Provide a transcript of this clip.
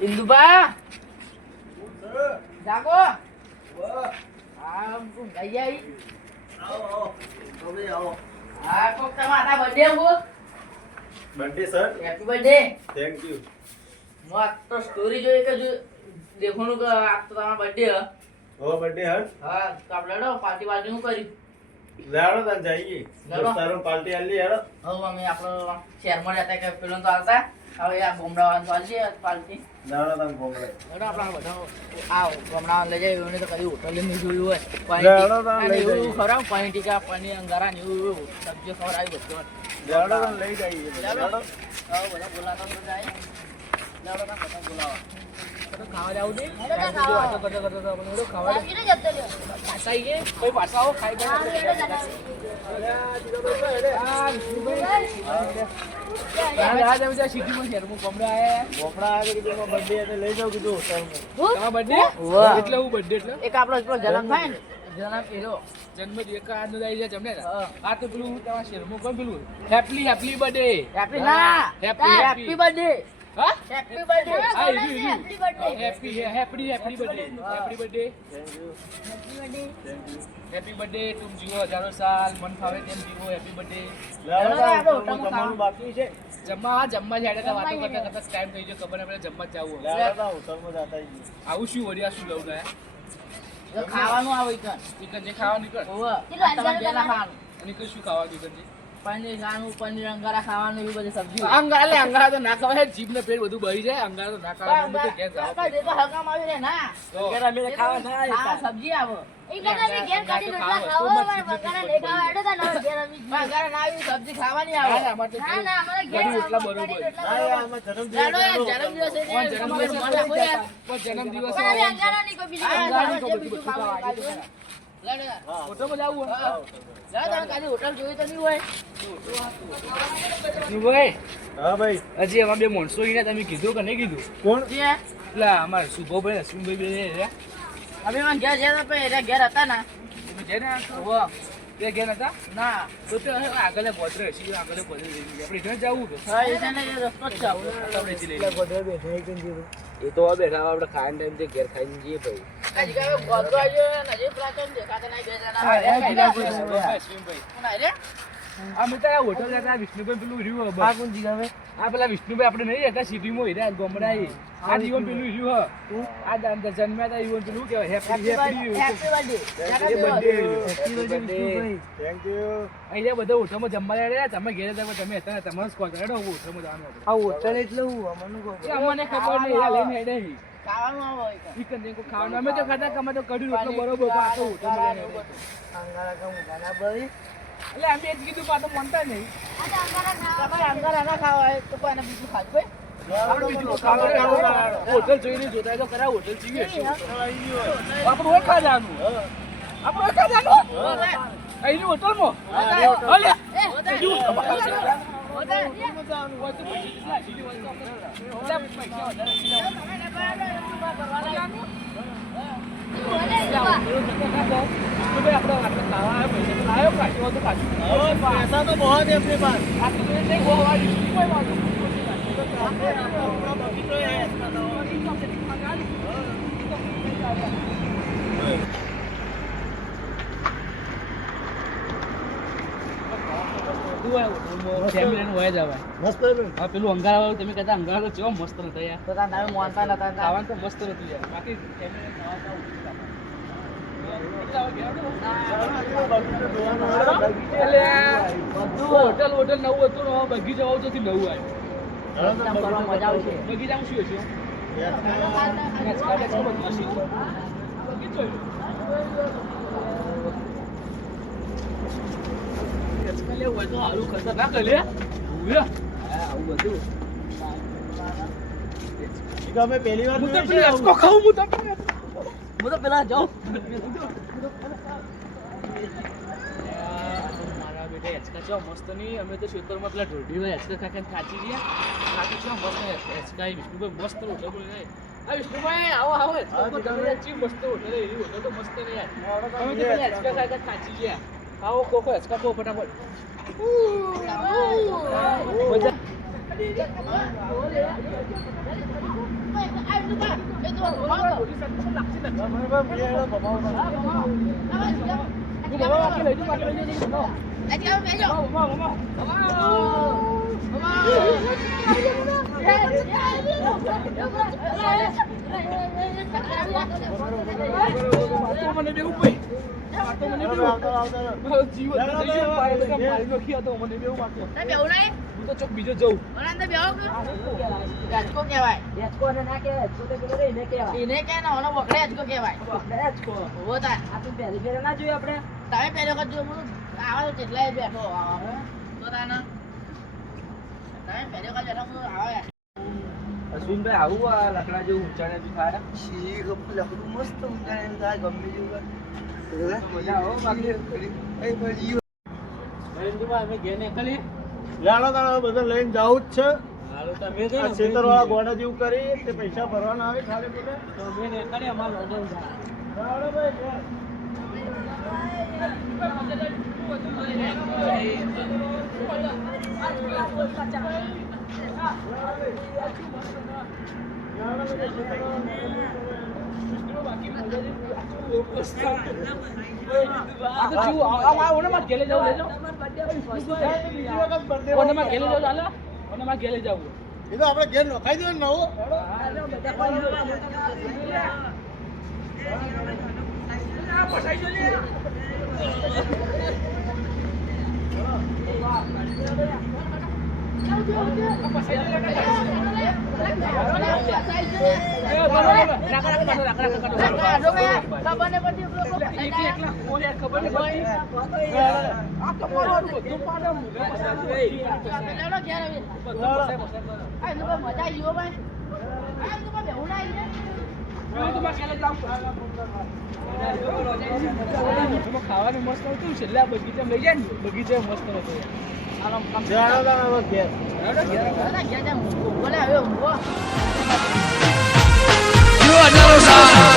ઇન્દુબા જાગો આમ તું ગઈ આવી આવો હા કોક તમારા બર્થડે હું birthday sir happy birthday thank you હું આ તો સ્ટોરી જોઈ કે જો દેખોનું કે આ તો તમારો બર્થડે હ ઓ બર્થડે હર હા તો આપણે હેડો પાર્ટી પાર્ટી હું કરી લાડો તા જઈએ લાડો. દોસ્તારો પાર્ટી આલી હેડો હવે અમે આપણો શહેરમાં જતા કે પેલો તો આવતા હવે આ બોમડાવાન તો આલીએ પાર્ટી લાડો તા ગોમડે હેડો આપણા બધા આ બોમડાવાન લઈ જાય એને તો કદી હોટલે નહીં જોયું હોય લાડો તા લઈ એવું જઈએ. ખવડાવું પાણી ટીકા પનીર અંગારા ને એવું સબ્જી ખવડાવી બધું લાડો તા લઈ જઈએ લાડો હવે બધા બોલાતા તો જાય લાડો તા બધા બોલાવા તો ખાવા જાવું દે હેડો તા ખાવા. વાતો કરતા કરતા તો આપણે હેડો ખાવા દે બાકીને જતો રહ્યો. પાછા આવીએ કોઈ પાછા આવો ખાઈ હા, હેડો જાય તા. ગોમડા આવે કે તેનો બર્થડે એટલે લઈ જાવ કીધું હોટલમાં હું? એક આપણો એટલો જન્મ થાય ને જન્મ એરો હેપી ના happy birthday happy birthday Happy birthday. Happy birthday તુમ જીવો હજારો સાલ મન ફાવે તેમ જીવો હેપી બર્થડે લાડો તા આપણે હોટલમાં હોટલમાં જમવાનું બાકી છે જમવા જાય તો વાતો કરતા કરતા ટાઈમ થઈ ગયો ખબર ના પડે જમવા જ જવું લાડો તા હોટલમાં જાતા આવીએ. આવું શું વડિયા શું લઉં ને જો ખાવાનું આવે કન ચિકન જે ખાવાનું નીકળ ઓવા કેટલું તમારે અંજાર પેલા તમારે? ખાવાનું અને શું ખાવાનું ચિકન જે પનીર ખાવાનું પનીર અંગારા ખાવાનું એવી બધી સબ્જી અંગારા તો ના ખવાય જીભ ને પેટ બધું ભરી જાય અંગારા તો ના ખાવાય બધું ઘેર ખાવા કાકા જે તો હલકામાં આવી રે ના તો ખાવા સબ્જી આવે ઈ કરતા બી ઘેર કાઢી રોટલા ખાવો, મારે બગાડા નહીં ખાવા. હેડો તા નવો ઘેર આવી ગયો. અંગારા ના આવી સબ્જી ખાવાની ના, આવે ના, અમારે તો ના, ના, અમારે ઘેર બધું એટલા ખાવા, બરોબર. કાઢી રોટલા ના યાર, ખાવા. આમાં જન્મદિવસ ચાલો યાર એનો. જન્મદિવસ છે કોણ ને, જન્મદિવસ તમારે રાખો યાર. કોઈ જન્મદિવસ પણ હવે અંગારા નહીં, કોઈ બીજી હા, વસ્તુ હા, ખાવા. જે બીજું ખાવાનું ખાજો. લડો યાર. હા. હોટલમાં જાવું હોય? હા. જાઓ તમે કાલે હોટલ જોઈ તો નહીં હોય ભાઈ હા ભાઈ હજી એમાં બે માણસો ઈને તમે કીધું કે નહીં કીધું કોણ જે એટલે અમારે શુભભાઈ અશ્વિનભાઈ બે રહ્યા. અમે એમાં ઘેર જતા તો એના ઘેર હતા ના તમે ગયા ને ઓવા. બે ગયા નતા ના તો તે આગળ ગોદરે હશે આગળ ગોદરે જઈ આપણે ઘરે જવું તો હા એ તને એ રસ્તો જ છે આપણો. આપણે જઈ લઈએ. એ તો હવે બેઠા આપણે ખાઈને ટાઈમ તે ઘેર ખાઈને જઈએ ભાઈ આ જગ્યાએ ગોદરો આવ્યો ને નજીક રાખે ને દેખાતા નહીં બે જણા. અશ્વિનભાઈ કોણ આય રે? આ મિત્ર આ હોટલ જતા વિષ્ણુભાઈ પેલું રહ્યું આ પેલા વિષ્ણુભાઈ આપણે નહીં હતા સિટીમાં હીરા ગોમડા આ જીવન પેલું રહ્યું આ જન્મ્યા હતા જીવન પેલું કેવાય હેપી હેપી થેન્ક યુ અહીંયા બધા હોટલમાં જમવા રહ્યા તમે ઘેર હતા તમે હતા ને તમારે સ્કોર કરો હોટલમાં જવાનું અમને ખબર નહીં યાર લઈને હેડે ખાવાનું આવે હોય કાંઈ. ચિકન જેકો ખાવાનું અમે તો ખાતા કમા તો કઢી રોટલો બરોબર પણ આ તો હોટલમાં લઈને હેડે. એટલે અમે જ કીધું પણ આ તો માનતા નહીં આ તો અંગારા ખાવા. તમારે અંગારા ના ખાવા હોય તો કોઈને બીજું ખાધું હોય? આપણે બીજું ખાવાનું હોટલ જોઈને જોતા હોય તો ખરા હોટલ જીવીએ છીએ આપણે ઓળખા જાનું આપણે ઓળખા જાનું અહીંની હોટલમાં અલે पैसा तो बहुत है अपने पास मस्त है પેલું અંગારા વાળું તમે કહેતા અંગારા તો કેવો મસ્ત નતો યાર તો તાર નામે માનતા નતા તાર. ખાવાનું તો મસ્ત હતું યાર બાકી હોટલ હોટલ નવું હતું ને હવે બગીચા આવું તો નવું આવ્યું આમ કરવા મજા આવશે. બગીચામાં શું હશે मैं पहली बार હું તો પેલા જાઉં મારા બેટા હેચકા છે મસ્ત નહીં અમે તો ખેતરમાં પેલા ઢોઢી હોય હેચકા ખાઈને થાચી ગયા થાચી છે મસ્ત હેચકા વિષ્ણુભાઈ મસ્ત હોટલ બોલે આ વિષ્ણુભાઈ આવો આવો હેચકા ચી મસ્ત હોટલ એવી હોટલ તો મસ્ત નહીં યાર અમે તો પેલા હેચકા ખાઈને થાચી ગયા આવો કોકો હેચકા કો ફટાફટ મજા રોટી સાથે પણ લાગશે ને. મને ભાઈ બીજા એનો ભમાવો તું બાબા બાકી લઈ જા, બાકી લઈ જા. મને બેવું ભાઈ. તો મને બેવું. મારો જીવ હતો. મારી નોખી હતો. મને બેવું મારતો. હું તો ચોક બીજો જઉં. અશ્વિનભાઈ આવું આ લકડા જેવું ઊંચાણે બી થાય શી ગપ્પુ લખડું મસ્ત ઊંચાઈને થાય ગમે જેવું મજા આવો બાકી નરેન્દ્રભાઈ અમે ઘેર નીકળી. જાણો તાણે હવે બધા લઈને જાવું જ છે હાલો તમે આ ખેતરવાળા ગોડા જેવું કરી તે પૈસા ભરવાના આવે ખાલી બોલે તમે નીકળી અમારે લડવું છે. જાણો ભાઈ ઘેર. એ તો આપણે ઘેર નખાઈ દો ને નવો ખાવાનું મસ્ત હતું છેલ્લા બગીચા લઈ જાય ને બગીચા મસ્ત હતો. જાણો તાણે હવે ઘેર બોલે હવે You are no